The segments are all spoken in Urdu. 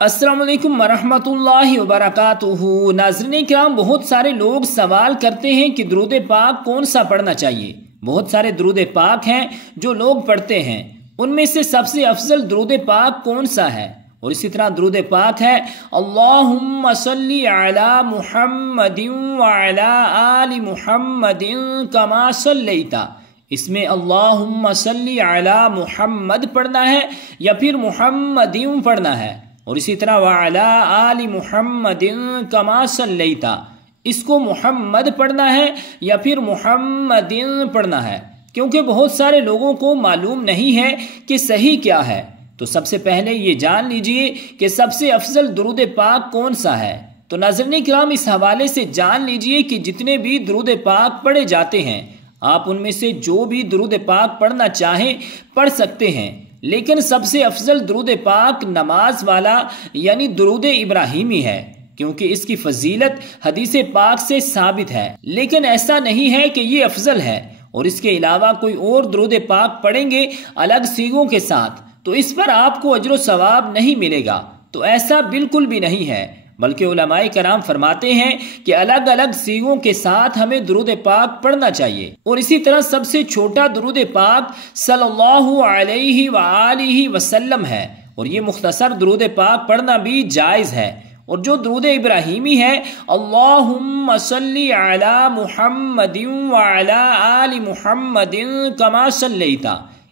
السلام علیکم ورحمۃ اللہ وبرکاتہ۔ ناظرین کرام، بہت سارے لوگ سوال کرتے ہیں کہ درود پاک کون سا پڑھنا چاہیے۔ بہت سارے درود پاک ہیں جو لوگ پڑھتے ہیں، ان میں سے سب سے افضل درود پاک کون سا ہے؟ اور اسی طرح درود پاک ہے اللہم صلی علی محمد وعلی آل محمد کما صلیت۔ اس میں اللہم صلی علی محمد پڑھنا ہے یا پھر محمد پڑھنا ہے، اور اسی طرح وعلی آل محمد کما صلیت، اس کو محمد پڑھنا ہے یا پھر محمد پڑھنا ہے، کیونکہ بہت سارے لوگوں کو معلوم نہیں ہے کہ صحیح کیا ہے۔ تو سب سے پہلے یہ جان لیجئے کہ سب سے افضل درود پاک کون سا ہے۔ تو ناظرین کرام، اس حوالے سے جان لیجئے کہ جتنے بھی درود پاک پڑھے جاتے ہیں، آپ ان میں سے جو بھی درود پاک پڑھنا چاہیں پڑھ سکتے ہیں، لیکن سب سے افضل درود پاک نماز والا یعنی درود ابراہیمی ہے، کیونکہ اس کی فضیلت حدیث پاک سے ثابت ہے۔ لیکن ایسا نہیں ہے کہ یہ افضل ہے اور اس کے علاوہ کوئی اور درود پاک پڑھیں گے الگ سیغوں کے ساتھ تو اس پر آپ کو اجر و ثواب نہیں ملے گا۔ تو ایسا بالکل بھی نہیں ہے، بلکہ علماء کرام فرماتے ہیں کہ الگ الگ سیغوں کے ساتھ ہمیں درود پاک پڑھنا چاہیے۔ اور اسی طرح سب سے چھوٹا درود پاک صلی اللہ علیہ وآلہ وسلم ہے، اور یہ مختصر درود پاک پڑھنا بھی جائز ہے۔ اور جو درود ابراہیمی ہے اللہم صلی علی محمد وعلی آل محمد کما صلیت،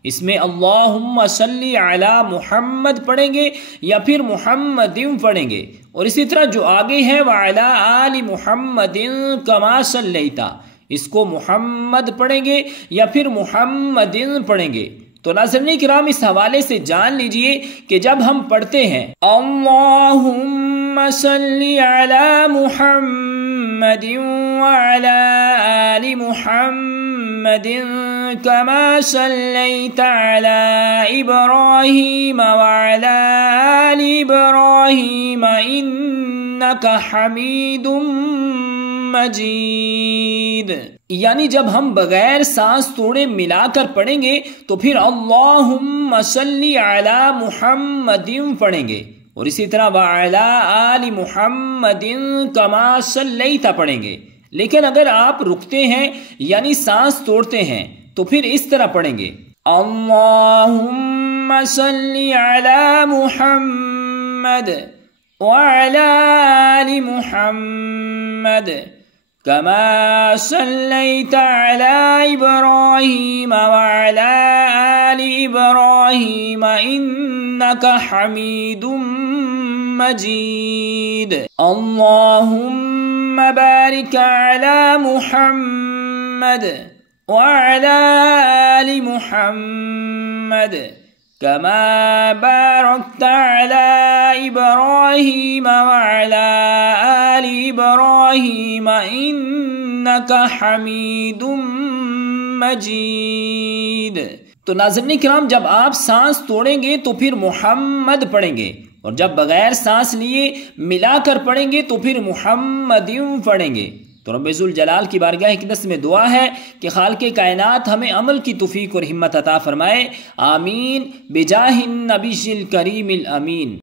اس میں اللہم صلی علی محمد پڑھیں گے یا پھر محمد پڑھیں گے، اور اسی طرح جو آگے ہے وعلی آل محمد کما صلیت، اس کو محمد پڑھیں گے یا پھر محمد پڑھیں گے۔ تو ناظرین کرام، اس حوالے سے جان لیجئے کہ جب ہم پڑھتے ہیں اللہم صلی علی محمد وعلی آل محمد کما صلیت علی ابراہیم وعلی آل ابراہیم انک حمید مجید، یعنی جب ہم بغیر سانس توڑے ملا کر پڑھیں گے تو پھر اللہم صلی علی محمد پڑھیں گے، اور اسی طرح وعلی آل محمد کما صلیت پڑھیں گے۔ لیکن اگر آپ رکتے ہیں یعنی سانس توڑتے ہیں تو پھر اس طرح پڑھیں گے اللہم صلی علی محمد وعلی آل محمد کما صلیت علی ابراہیم وعلی آل ابراہیم انک حمید مجید، اللہم بارک علی محمد وعلی آل محمد کما بارکت علی ابراہیم وعلی آل ابراہیم انک حمید مجید۔ تو ناظرین کرام، جب آپ سانس توڑیں گے تو پھر محمد پڑھیں گے، اور جب بغیر سانس لیے ملا کر پڑھیں گے تو پھر محمد پڑھیں گے۔ تو رب ذوالجلال کی بارگاہ اقدس میں دعا ہے کہ خالق کائنات ہمیں عمل کی توفیق اور ہمت عطا فرمائے، آمین بجاہ النبی الکریم الامین۔